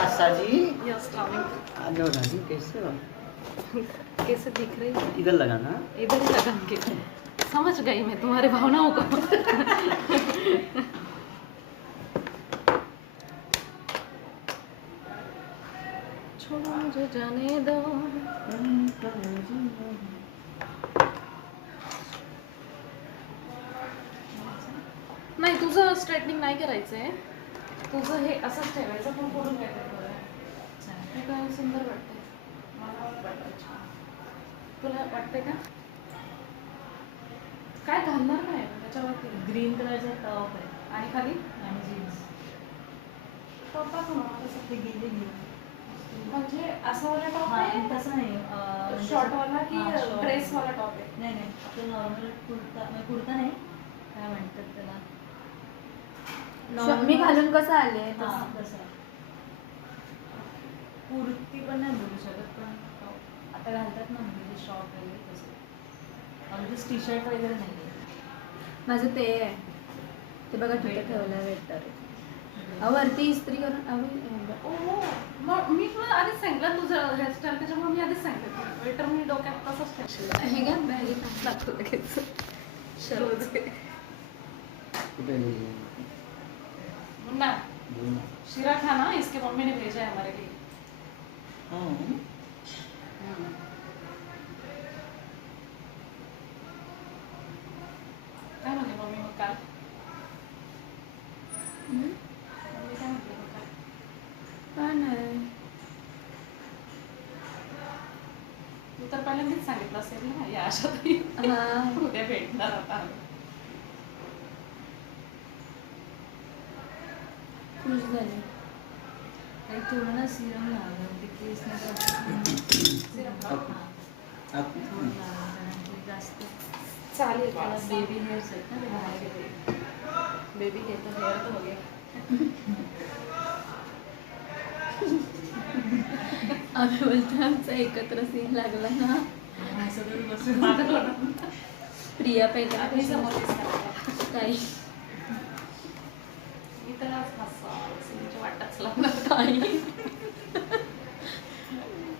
Asha ji yes darling. Hello रानी, कैसे हो? कैसे दिख रही है? इधर लगाना। इधर ही लगाऊंगी। समझ गई मैं तुम्हारे भावनाओं को। छोड़ो मुझे जाने दो। नाही, तुझं स्ट्रेटनिंग नाही करायचंय. तुझं हे असंच ठेवायचं, पण फोडून घ्यायचं. हे काय सुंदर वाटतंय. मला वाटतं छान. तुला वाटतंय का? काय घालणार नाही त्याच्यावरती. ग्रीन कलरचा टॉप आहे आणि खाली आणि जीन्स. टॉप टाकू ना तसं. ते गेले म्हणजे असा वाला टॉप हां, आहे, तसं नाही शॉर्टवाला की हां, short. ड्रेसवाला टॉप आहे? नाही नाही, तो नॉर्मल कुर्ता म्हणजे कुर्ता नाही, काय म्हणतात त्याला, मी घालून कसं आले हां तसं. कुर्ती पण नाही बोलू शकत, पण आता घालतात ना म्हणजे शॉर्ट वगैरे तसं. ऑलवेज टी शर्ट वगैरे नाही आहे. माझं ते आहे, ते बघा तिथे ठेवलं वेटर. वरती इस्त्री करून मग मी तुला आधीच सांगितलं तुझं हेअरस्टाईल, त्याच्यामुळे मी आधीच सांगितलं वेटर मी डोक्यात तसंच ठेवलं. हे का बॅगी दाखवू लगेच. रोज कुठे नहीं मुन्ना शीरा खाना, इसके मम्मी ने भेजा है हमारे लिए. काय म्हणते मम्मी मग काल? मम्मी काय म्हटलं मग काल? काय नाही. तू तर पहिल्यांदाच सांगितलं असेल ना या अशा उद्या भेटणार आता. खुश झाली. काही थोडं ना सिरम लागलं ते केस नाही जास्त चालेल बेबी हेअर्स आहेत ना, ते बाहेर गेले. बेबी के तो हेयर तो हो गया. आम्ही बोलतो आमचा एकत्र सीन लागला ना. सगळं बसून प्रिया पहिला आम्ही समोर दिसणार. काही मी तर आज हसा वाटच लागणार. काही